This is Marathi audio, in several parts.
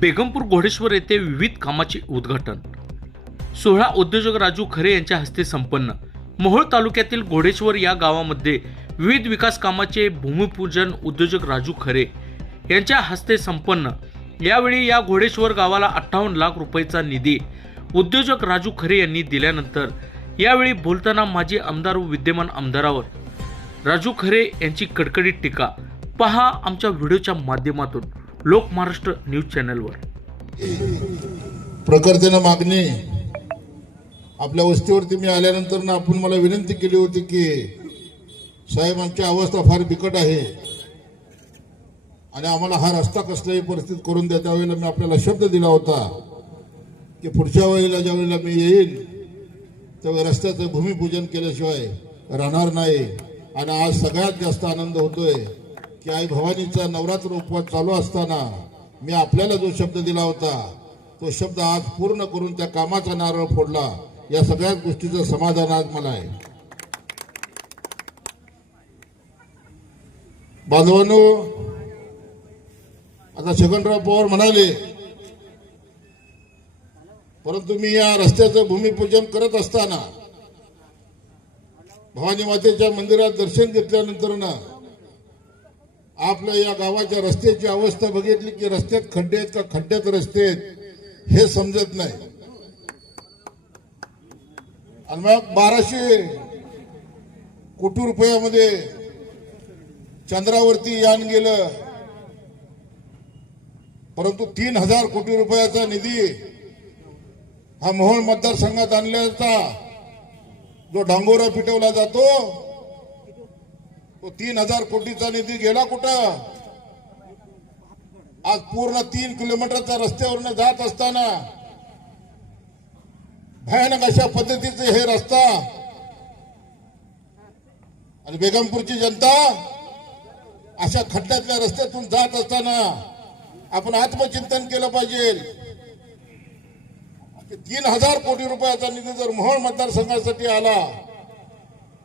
बेगमपूर घोडेश्वर येथे विविध कामाचे उद्घाटन. सोहळा उद्योजक राजू खरे यांच्या हस्ते संपन्न. मोहोळ तालुक्यातील घोडेश्वर या गावामध्ये विविध विकास कामाचे भूमिपूजन उद्योजक राजू खरे यांच्या हस्ते संपन्न. यावेळी या घोडेश्वर गावाला अठ्ठावन्न लाख रुपयाचा निधी उद्योजक राजू खरे यांनी दिल्यानंतर यावेळी बोलताना माजी आमदार व विद्यमान आमदारावर राजू खरे यांची कडकडीत टीका. पहा आमच्या व्हिडिओच्या माध्यमातून. लोक महाराष्ट्र न्यूज चॅनलवर. प्रकर्तेनं मागणी. आपल्या वस्तीवरती मी आल्यानंतर ना आपण मला विनंती केली होती की साहेब आमची अवस्था फार बिकट आहे. आणि आम्हाला हा रस्ता कसल्याही परिस्थितीत करून द्या त्यावेळेला मी आपल्याला शब्द दिला होता की पुढच्या वेळेला ज्या वेळेला मी येईल त्यावेळी रस्त्याचं भूमिपूजन केल्याशिवाय राहणार नाही. आणि आज सगळ्यात जास्त आनंद होतोय. की आई भवानीचा नवरात्र उपवास चालू असताना मी आपल्याला जो शब्द दिला होता तो शब्द आज पूर्ण करून त्या कामाचा नारळ फोडला. या सगळ्याच गोष्टीचं समाधान आज मला आहे. बांधवांनो आता छगनराव पवार म्हणाले परंतु मी या रस्त्याचं भूमिपूजन करत असताना भवानी मातेच्या मंदिरात दर्शन घेतल्यानंतर ना आपल्या या गावाच्या रस्त्याची अवस्था बघितली की रस्त्यात खड्डे आहेत का खड्ड्यात रस्ते आहेत हे समजत नाही. आणि मग बाराशे कोटी रुपयामध्ये चंद्रावरती यान गेलं. परंतु तीन हजार कोटी रुपयाचा निधी हा मोहोळ मतदारसंघात आणल्याचा जो डांगोरा पिटवला जातो तो तीन हजार कोटीचा निधी गेला कुठं? आज पूर्ण तीन किलोमीटरच्या रस्त्यावरून जात असताना भयानक अशा पद्धतीचे हे रस्ता आणि बेगमपूरची जनता अशा खड्ड्यातल्या रस्त्यातून जात असताना आपण आत्मचिंतन केलं पाहिजे. तीन हजार कोटी रुपयाचा निधी जर मोहोळ मतदारसंघासाठी आला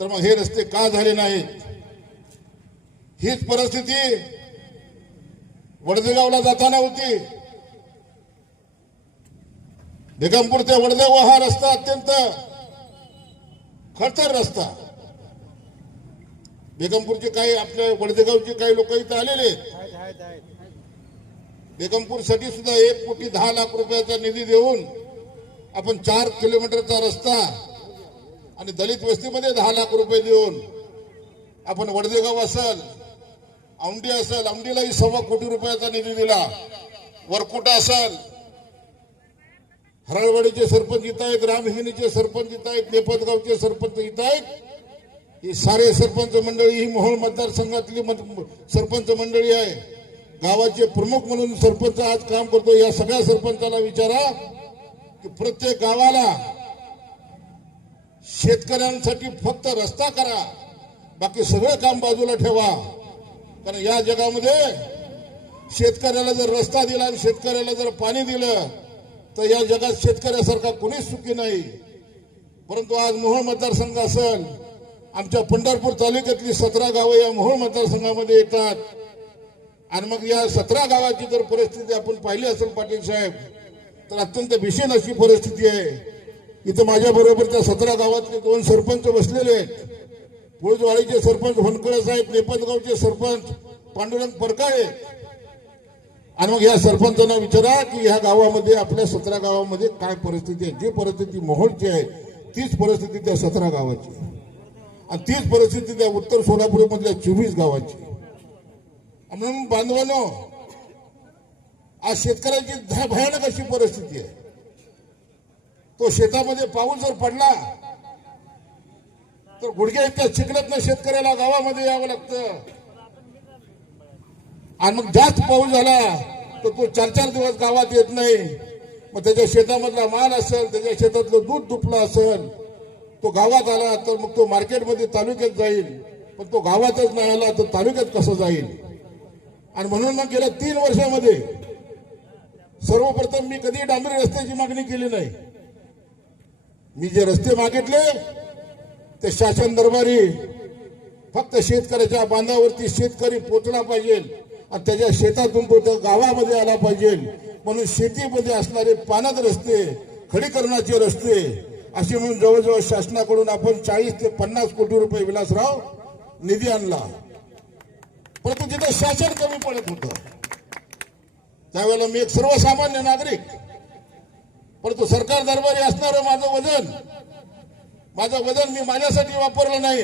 तर मग हे रस्ते का झाले नाहीत? हीच परिस्थिती वडदेगावला जाताना होती. निगमपूर ते वडदेव हा रस्ता अत्यंत खडतर रस्ता. बेगमपूरचे काही आपल्या वडदेगावचे काही लोक इथं आलेले आहेत. बेगमपूरसाठी सुद्धा एक कोटी दहा लाख रुपयाचा निधी देऊन आपण चार किलोमीटरचा रस्ता आणि दलित वस्तीमध्ये दहा लाख रुपये देऊन आपण वडदेगाव असल औंडी असेल औंडीलाही सव्वा कोटी रुपयाचा निधी दिला. वरकुटा असेल? हरळवाडीचे सरपंच इथं आहेत रामहिनीचे सरपंच इथं आहेत नेपतगावचे सरपंच इथं आहेत. ही सारे सरपंच मंडळी ही मोहोळ मतदारसंघातली मत- सरपंच मंडळी आहे. गावाचे प्रमुख म्हणून सरपंच आज काम करतो या सगळ्या सरपंचाला विचारा की प्रत्येक गावाला शेतकऱ्यांसाठी फक्त रस्ता करा. बाकी सगळं काम बाजूला ठेवा. कारण या जगामध्ये शेतकऱ्याला जर रस्ता दिला आणि शेतकऱ्याला जर पाणी दिलं तर या जगात शेतकऱ्यासारखा कोणीच सुखी नाही. परंतु आज मोहोळ मतदारसंघ असेल आमच्या पंढरपूर तालुक्यातली सतरा गावं या मोहोळ मतदारसंघामध्ये येतात. आणि मग या सतरा गावाची जर परिस्थिती आपण पाहिली असेल पाटील साहेब तर अत्यंत भीषण अशी परिस्थिती आहे. इथं माझ्या बरोबरच्या सतरा गावातले दोन सरपंच बसलेले आहेत. पुळजवाडीचे सरपंच होनकळे साहेब नेपतगावचे सरपंच पांडुरंग परकाळे. आणि मग या सरपंचांना विचारा की ह्या गावामध्ये आपल्या सतरा गावामध्ये काय परिस्थिती आहे? जी परिस्थिती मोहोळची आहे तीच परिस्थिती त्या सतरा गावाची आहे. आणि तीच परिस्थिती त्या उत्तर सोलापूर मधल्या चोवीस गावाची म्हणून बांधवानो आज शेतकऱ्याची भयानक अशी परिस्थिती आहे. तो शेतामध्ये पाऊस जर पडला तर गुडघ्या इतक्या ना शेतकऱ्याला गावामध्ये यावं लागतं. आणि मग जास्त पाऊस झाला तर तो चार चार दिवस गावात येत नाही. मग त्याच्या शेतामधला माल असेल त्याच्या शेतातलं दूध दुपलं असेल तो गावात आला तर मग तो मार्केटमध्ये तालुक्यात जाईल. पण तो गावातच नाही आला तर तालुक्यात कसं जाईल? आणि म्हणून मग गेल्या तीन वर्षामध्ये सर्वप्रथम मी कधी डांबरी रस्त्याची मागणी केली नाही. मी जे रस्ते मागितले ते शासन दरबारी फक्त शेतकऱ्याच्या बांधावरती शेतकरी पोचला पाहिजे आणि त्याच्या शेतातून तो त्या गावामध्ये आला पाहिजे. म्हणून शेतीमध्ये असणारे पाण्यात रस्ते खडीकरणाचे रस्ते असे म्हणून जवळजवळ शासनाकडून आपण चाळीस ते पन्नास कोटी रुपये विलासराव निधी आणला. परंतु तिथं शासन कमी पडत होतं. त्यावेळेला मी एक सर्वसामान्य नागरिक परंतु सरकार दरबारी असणारं माझं वजन माझं वजन मी माझ्यासाठी वापरलं नाही.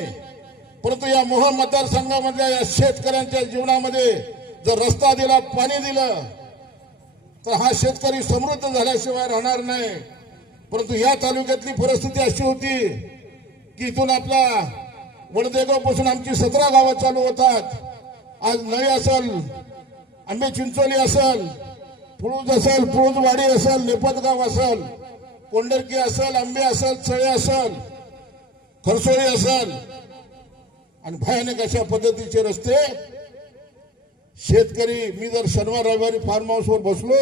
परंतु या मोहन मतदारसंघामधल्या या शेतकऱ्यांच्या जीवनामध्ये जर रस्ता दिला पाणी दिलं तर हा शेतकरी समृद्ध झाल्याशिवाय राहणार नाही. परंतु या तालुक्यातली परिस्थिती अशी होती की इथून आपला वडदेगावपासून आमची सतरा गावं चालू होतात. आज नळी असल आंबे चिंचोली असल पुळूज असेल पुळूजवाडी असेल लेपतगाव असेल कोंडरकी असेल आंबे असेल चळे असेल खरसोळी असाल आणि भयानक अशा पद्धतीचे रस्ते. शेतकरी मी जर शनिवार रविवारी फार्म हाऊसवर बसलो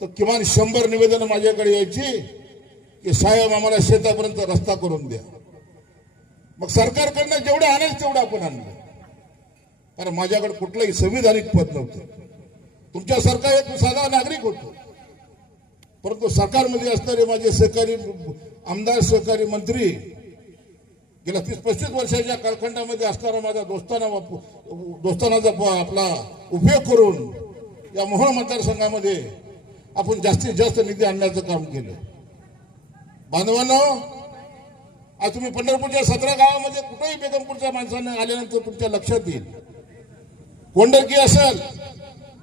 तर किमान शंभर निवेदन माझ्याकडे यायची की साहेब आम्हाला शेतापर्यंत रस्ता करून द्या. मग सरकारकडनं जेवढं आणायचं तेवढं आपण आणलं. कारण माझ्याकडे कुठलंही संविधानिक पद नव्हतं. तुमच्यासारखा एक साधा नागरिक होतो. परंतु सरकारमध्ये असणारे माझे सहकारी आमदार सहकारी मंत्री गेल्या तीस पस्तीस वर्षाच्या कालखंडामध्ये असणारा माझा दोस्ताना वाप- दोस्तानाचा आपला उपयोग करून या मोहोळ मतदारसंघामध्ये आपण जास्तीत जास्त निधी आणण्याचं काम केलं. बांधवांनो आज तुम्ही पंढरपूरच्या सतरा गावामध्ये कुठेही बेगमपूरच्या माणसाने आल्यानंतर तुमच्या लक्षात येईल. कोंडरकी असेल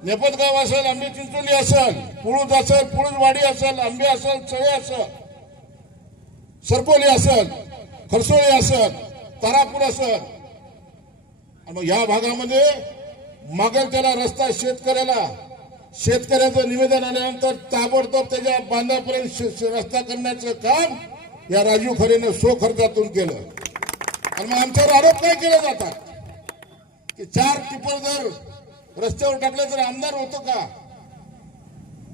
नेपतगाव असेल आंबे चिंचोली असेल पुळूज असेल पुळूजवाडी असेल आंबे असेल चळे असेल सरकोली असेल खरसोळी असत तारापूर असत आणि मग या भागामध्ये मागेल त्याला रस्ता शेतकऱ्याला शेतकऱ्याचं निवेदन आल्यानंतर ताबडतोब त्याच्या बांधापर्यंत रस्ता करण्याचं काम या राजू खरेनं सो खर्चातून केलं. आणि मग आमच्यावर आरोप काय केले जातात. की चार टिपर जर रस्त्यावर टाकले तर आमदार होतो का?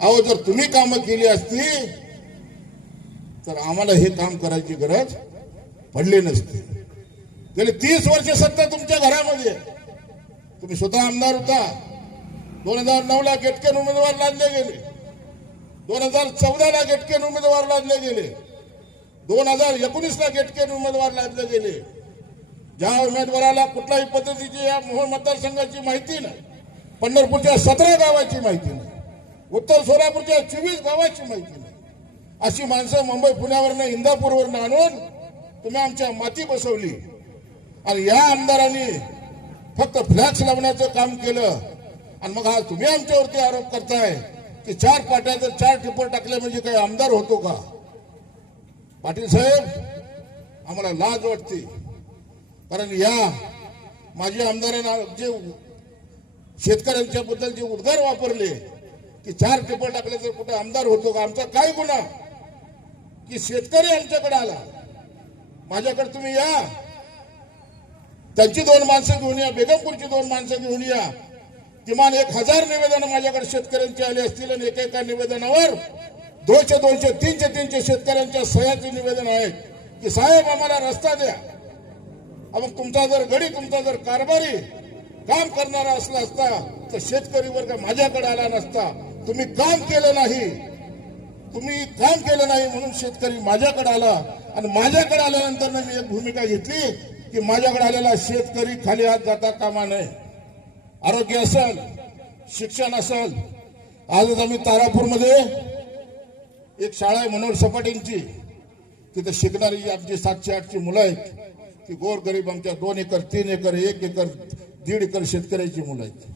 अहो जर तुम्ही कामं केली असती तर आम्हाला हे काम करायची गरज पडले नसते. गेले तीस वर्ष सत्ता तुमच्या घरामध्ये तुम्ही स्वतः आमदार होता. दोन हजार नऊ ला गेटकेन उमेदवार लादले गेले. दोन हजार चौदा ला गेटकेन उमेदवार लादले गेले. दोन हजार एकोणीस ला गेटकेन उमेदवार लादले गेले. ज्या उमेदवाराला कुठल्याही पद्धतीची या मोहोळ मतदारसंघाची माहिती नाही पंढरपूरच्या सतरा गावाची माहिती नाही उत्तर सोलापूरच्या चोवीस गावाची माहिती नाही. अशी माणसं मुंबई पुण्यावरनं इंदापूरवरनं आणून तुम्ही आमच्या माती बसवली. आणि या आमदारांनी फक्त फ्लॅक्स लावण्याचं काम केलं. आणि मग हा तुम्ही आमच्यावरती आरोप करताय की चार पाट्या जर चार टिप्पर टाकले म्हणजे काही आमदार होतो का? पाटील साहेब आम्हाला लाज वाटते. कारण या माजी आमदारांना जे शेतकऱ्यांच्या बद्दल जे उद्गार वापरले की चार टिप्पर टाकले तर कुठे आमदार होतो का? आमचा काय गुन्हा? की शेतकरी आमच्याकडे आला? माझ्याकडे तुम्ही या. त्यांची दोन माणसं घेऊन या बेगमपूरची दोन माणसं घेऊन या. किमान एक हजार निवेदन माझ्याकडे शेतकऱ्यांची आली असतील आणि एकेका निवेदनावर दोनशे दोनशे तीनशे तीनशे शेतकऱ्यांच्या सह्याचे निवेदन आहे की साहेब आम्हाला रस्ता द्या. मग तुमचा जर गडी तुमचा जर कारभारी काम करणारा असला असता तर शेतकरी वर्ग माझ्याकडे आला नसता. तुम्ही काम केलं नाही. तुम्ही काम केलं नाही म्हणून शेतकरी माझ्याकडे आला आणि माझ्याकडे आल्यानंतर मी एक भूमिका घेतली की माझ्याकडे आलेला शेतकरी खाली हात जाता कामा नये. आरोग्य असेल शिक्षण असेल आजच आम्ही तारापूरमध्ये एक शाळा आहे मनोहर सपाटींची. तिथे शिकणारी आमची सातशे आठची मुलं आहेत. ती गोर गरीब आमच्या दोन एकर तीन एकर एक एकर दीड एकर शेतकऱ्याची मुलं आहेत.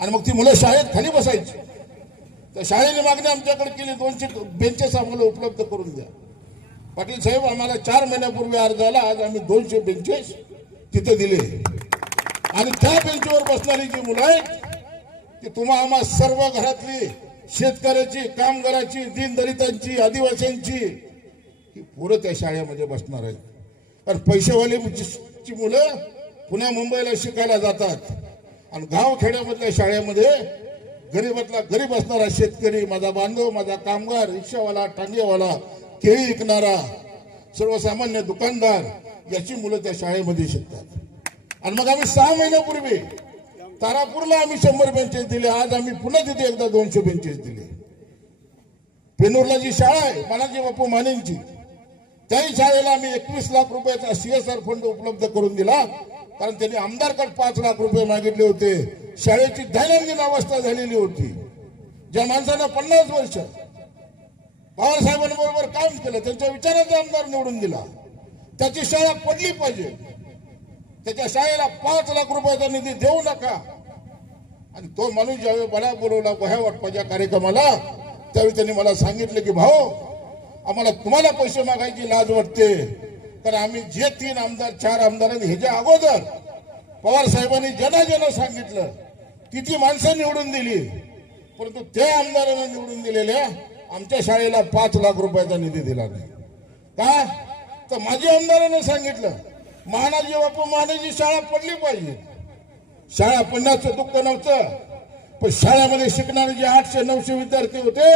आणि मग ती मुलं शाळेत खाली बसायची. तर शाळेने मागणी आमच्याकडे केली दोनशे बेंचेस आम्हाला उपलब्ध करून द्या. पाटील साहेब आम्हाला चार महिन्यापूर्वी अर्ज आला आज आम्ही दोनशे बेंचेस तिथे दिले. आणि त्या बेंचवर बसणारी जी मुलं आहेत ती तुम्हा आम्हा सर्व घरातली शेतकऱ्याची कामगाराची दीनदलितांची आदिवासींची ही पुरं त्या शाळेमध्ये बसणार आहेत. कारण पैसेवाली ची मुलं पुण्या मुंबईला शिकायला जातात. आणि गाव खेड्यामधल्या शाळेमध्ये गरीबातला गरीब असणारा शेतकरी माझा बांधव माझा कामगार रिक्षावाला टांगेवाला केळी विकणारा सर्वसामान्य दुकानदार याची मुलं त्या शाळेमध्ये शिकतात. आणि मग आम्ही सहा महिन्यापूर्वी तारापूरला आम्ही शंभर बेंचेस दिले. आज आम्ही पुन्हा तिथे एकदा दोनशे बेंचेस दिले. पेनूरला जी शाळा आहे मानाजी बापू मानेंची त्याही शाळेला आम्ही एकवीस लाख रुपयाचा सीएसआर फंड उपलब्ध करून दिला. कारण त्यांनी आमदारकडे पाच लाख रुपये मागितले होते. शाळेची दैनंदिन अवस्था झालेली होती. ज्या माणसानं पन्नास वर्ष बाबासाहेबांबरोबर काम केलं त्यांच्या विचाराचा आमदार निवडून दिला. त्याची शाळा पडली पाहिजे. त्याच्या शाळेला पाच लाख रुपयाचा निधी देऊ नका. आणि तो माणूस ज्यावेळी मला बोलवला गोह्या वाटपाच्या कार्यक्रमाला त्यावेळी त्यांनी मला सांगितलं की भाऊ आम्हाला तुम्हाला पैसे मागायची लाज वाटते. तर आम्ही जे तीन आमदार चार आमदारांनी ह्याच्या अगोदर पवार साहेबांनी जनाजन सांगितलं किती माणसं निवडून दिली परंतु त्या आमदारांना निवडून दिलेल्या आमच्या शाळेला पाच लाख रुपयाचा निधी दिला नाही. का? तर माझी आमदारानं सांगितलं महानाजी बापू महानाजी शाळा पडली पाहिजे. शाळा पडण्याचं दुःख नव्हतं पण शाळेमध्ये शिकणारे जे आठशे नऊशे विद्यार्थी होते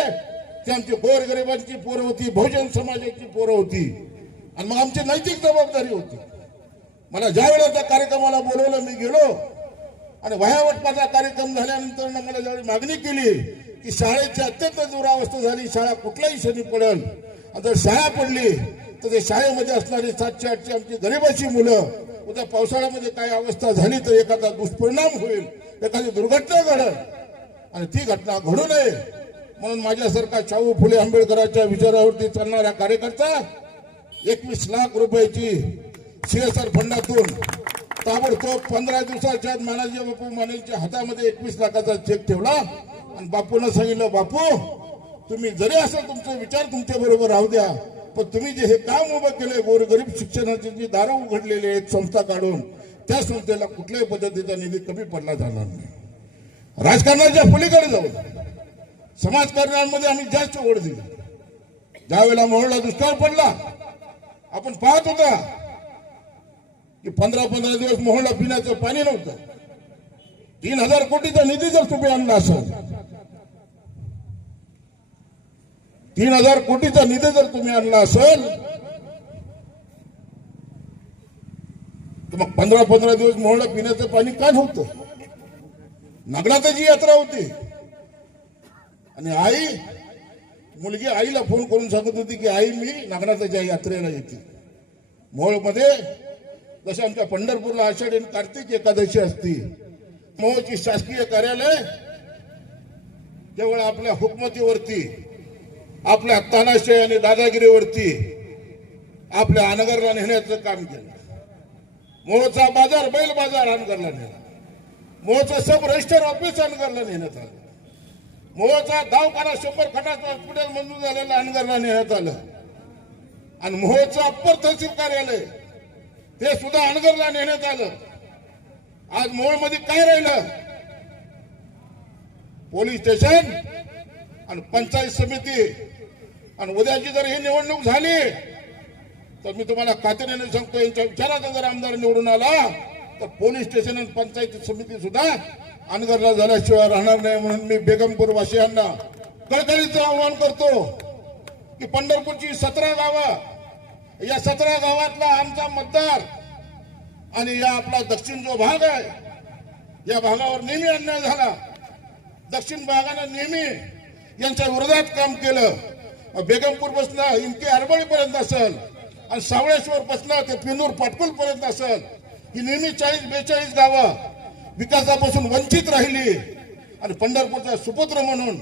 ते गोरगरिबांची पोरं होती बहुजन समाजाची पोरं होती. आणि मग आमची नैतिक जबाबदारी होती. मला ज्या वेळेला त्या कार्यक्रमाला बोलवलं मी गेलो. आणि वयावटपाचा कार्यक्रम झाल्यानंतर मला ज्यावेळी मागणी केली की शाळेची अत्यंत दुरावस्था झाली शाळा कुठल्याही क्षणी पडेल. आणि जर शाळा पडली तर ते शाळेमध्ये असणारी सातशे आठशे आमची गरीबाची मुलं उद्या पावसाळ्यामध्ये काय अवस्था झाली तर एखादा दुष्परिणाम होईल एखादी दुर्घटना घडल. आणि ती घटना घडू नये. म्हणून माझ्यासारखा शाहू फुले आंबेडकरांच्या विचारावरती चालणारा कार्यकर्ता एकवीस लाख रुपयाची सीएसआर फंडातून ताबडतोब पंधरा दिवसाच्या मानाजी बापू मानेच्या हातामध्ये एकवीस लाखाचा चेक ठेवला. आणि बापूनं सांगितलं बापू तुम्ही जरी असं तुमचे विचार तुमच्या बरोबर राहू द्या पण तुम्ही जे हे काम उभं केले गोरगरीब शिक्षणाची जी दारं उघडलेली आहेत संस्था काढून त्या संस्थेला कुठल्याही पद्धतीचा निधी कमी पडला जाणार नाही. राजकारणाच्या पलीकडे जाऊ समाजकारणामध्ये आम्ही जास्त ओढ दिली. ज्यावेळेला मोहळला दुष्काळ पडला आपण पाहत होता की पंधरा पंधरा दिवस मोहनला पिण्याचं पाणी नव्हतं. तीन हजार कोटीचा निधी जर तुम्ही आणला असेल तीन हजार कोटीचा निधी जर तुम्ही आणला असेल तर मग पंधरा पंधरा दिवस मोहळला पिण्याचं पाणी काय नव्हतं? नगराताची यात्रा होती. आणि आई मुलगी आईला फोन करून सांगत होती की आई मी नागनाथाच्या यात्रेला येते. मोहोळमध्ये जसं आमच्या पंढरपूरला आषाढी आणि कार्तिक एकादशी असती मोहची शासकीय कार्यालय केवळ आपल्या हुकमतीवरती आपल्या तानाशाही आणि दादागिरीवरती आपल्या अनगरला नेण्याचं काम केलं. मोहचा बाजार बैल बाजार अनगरला नेला. मोहचं सब रजिस्टर ऑफिस अनगरला नेण्यात आलं. मोहचा दवाखाना शंभर खटाचं हॉस्पिटल मंजूर झालेलं अनगरला नेण्यात आलं आणि मोहचं अप्पर तहसील कार्यालय ते सुद्धा अनगरला नेण्यात आलं आज मोहमध्ये काय राहिलं? पोलीस स्टेशन आणि पंचायत समिती. आणि उद्याची जर ही निवडणूक झाली तर मी तुम्हाला खात्रीने सांगतो यांच्या विचाराचा जर आमदार निवडून आला तर पोलीस स्टेशन आणि पंचायत समिती सुद्धा अनगरला झाल्याशिवाय राहणार नाही म्हणून मी बेगमपूर वासियांना कळकळीचं आव्हान करतो की पंढरपूरची सतरा गावं या सतरा गावातला आमचा मतदार आणि या आपला दक्षिण जो भाग आहे या भागावर नेहमी अन्याय झाला. दक्षिण भागानं नेहमी यांच्या विरोधात काम केलं. बेगमपूर इमके इनके अरबळीपर्यंत असेल आणि सावळेश्वर बसणं ते पिनूर पाटकुल पर्यंत असेल ही नेहमी चाळीस बेचाळीस गावं विकासापासून वंचित राहिली. आणि पंढरपूरचा सुपुत्र म्हणून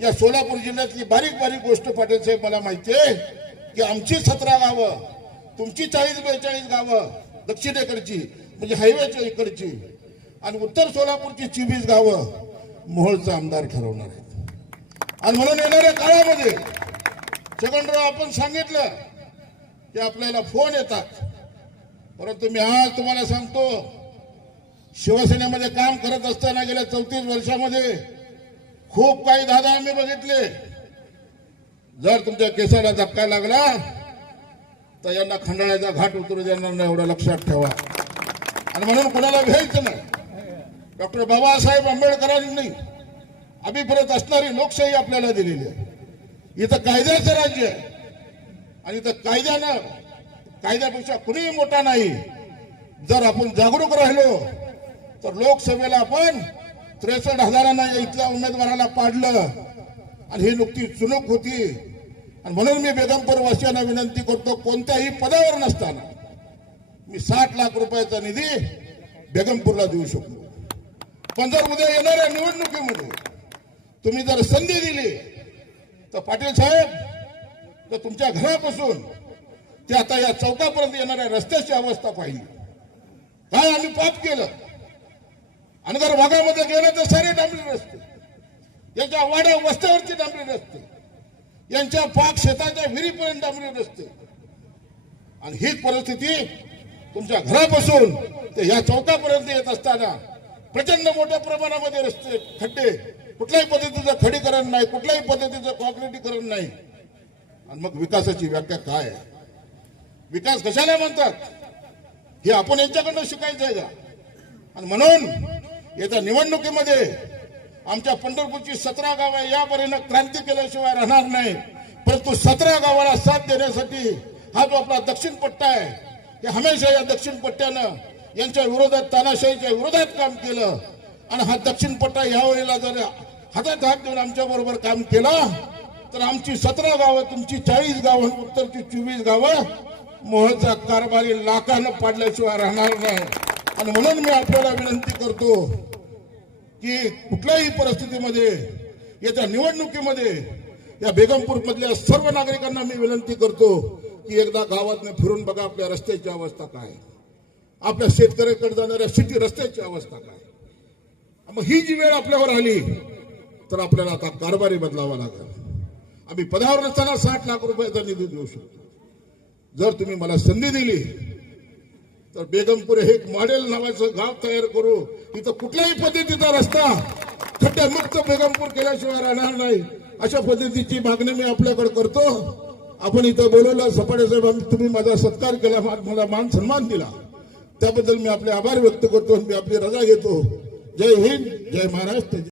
या सोलापूर जिल्ह्यातली बारीक बारीक गोष्ट पाटील साहेब मला माहिती आहे की आमची सतरा गावं तुमची चाळीस बेचाळीस गावं दक्षिणेकडची म्हणजे हायवेच्या इकडची आणि उत्तर सोलापूरची चोवीस गावं मोहोळचा आमदार ठरवणार आहेत. आणि म्हणून येणाऱ्या काळामध्ये छगनराव आपण सांगितलं की आपल्याला फोन येतात. परंतु मी आज तुम्हाला सांगतो शिवसेनेमध्ये काम करत असताना गेल्या चौतीस वर्षामध्ये खूप काही दादा आम्ही बघितले. जर तुमच्या केसाला धक्का लागला तर यांना खंडाळ्याचा घाट उतरू देणार नाही एवढं लक्षात ठेवा. आणि म्हणून कोणाला घ्यायचं नाही. डॉक्टर बाबासाहेब आंबेडकरांनी अभिप्रेत असणारी लोकशाही आपल्याला दिलेली आहे. इथं कायद्याचं राज्य आहे. आणि इथं कायद्यानं कायद्यापेक्षा कुणीही मोठा नाही. जर आपण जागरूक राहिलो तर लोकसभेला आपण त्रेसष्ट हजारांना या इथल्या उमेदवाराला पाडलं. आणि ही नुकती चुनूक होती. आणि म्हणून मी बेगमपूर वासियांना विनंती करतो कोणत्याही पदावर नसताना मी साठ लाख रुपयाचा निधी बेगमपूरला देऊ शकतो पण जर उद्या येणाऱ्या निवडणुकीमध्ये तुम्ही जर संधी दिली तर पाटील साहेब तर तुमच्या घरापासून ते आता या चौकापर्यंत येणाऱ्या रस्त्याची अवस्था पाहिली. काय आम्ही पाप केलं? आणि जर भागामध्ये गेलं तर सारे डांबरी रस्ते यांच्या वाड्या वस्त्यावरचे डांबरी रस्ते यांच्या पाक शेताच्या विहिरीपर्यंत डांबरी रस्ते आणि हीच परिस्थिती तुमच्या घरापासून ते या चौकापर्यंत येत असताना प्रचंड मोठ्या प्रमाणामध्ये रस्ते खड्डे कुठल्याही पद्धतीचं खडीकरण नाही कुठल्याही पद्धतीचं कॉन्क्रिटीकरण नाही. आणि मग विकासाची व्याख्या काय आहे? विकास कशाला म्हणतात? हे आपण यांच्याकडनं शिकायचं आहे का? आणि म्हणून येत्या निवडणुकीमध्ये आमच्या पंढरपूरची सतरा गावं यापर्यंत क्रांती केल्याशिवाय राहणार नाही. परंतु सतरा गावाला साथ देण्यासाठी हा जो आपला दक्षिण पट्टा आहे हे हमेशा या दक्षिण पट्ट्यानं यांच्या विरोधात तानाशाहीच्या विरोधात काम केलं. आणि हा दक्षिण पट्टा यावेळेला जर हातात हात देऊन आमच्या बरोबर काम केलं तर आमची सतरा गावं तुमची चाळीस गावं उत्तरची चोवीस गावं मोहचा कारभारी लाखानं पाडल्याशिवाय राहणार नाही. आणि म्हणून मी आपल्याला विनंती करतो की कुठल्याही परिस्थितीमध्ये येत्या निवडणुकीमध्ये या बेगमपूर मधल्या सर्व नागरिकांना मी विनंती करतो की एकदा गावात फिरून बघा आपल्या रस्त्याची अवस्था काय. आपल्या शेतकऱ्याकडे जाणाऱ्या सिटी रस्त्याची अवस्था काय. मग ही जी वेळ आपल्यावर आली तर आपल्याला आता कारभारी बदलावा लागेल. आम्ही पदावर नसताना साठ लाख रुपयाचा निधी देऊ शकतो. जर तुम्ही मला संधी दिली तर बेगमपूर हे एक मॉडेल नावाचं गाव तयार करू. इथं कुठल्याही पद्धतीचा रस्ता खड्ड्यामुक्त बेगमपूर केल्याशिवाय राहणार नाही. अशा पद्धतीची मागणी मी आपल्याकडे करतो. आपण इथं बोलवलं सपाडे साहेब तुम्ही माझा सत्कार केला माझा मला मान सन्मान दिला. त्याबद्दल मी आपले आभार व्यक्त करतो मी आपली रजा घेतो. जय हिंद जय महाराष्ट्र.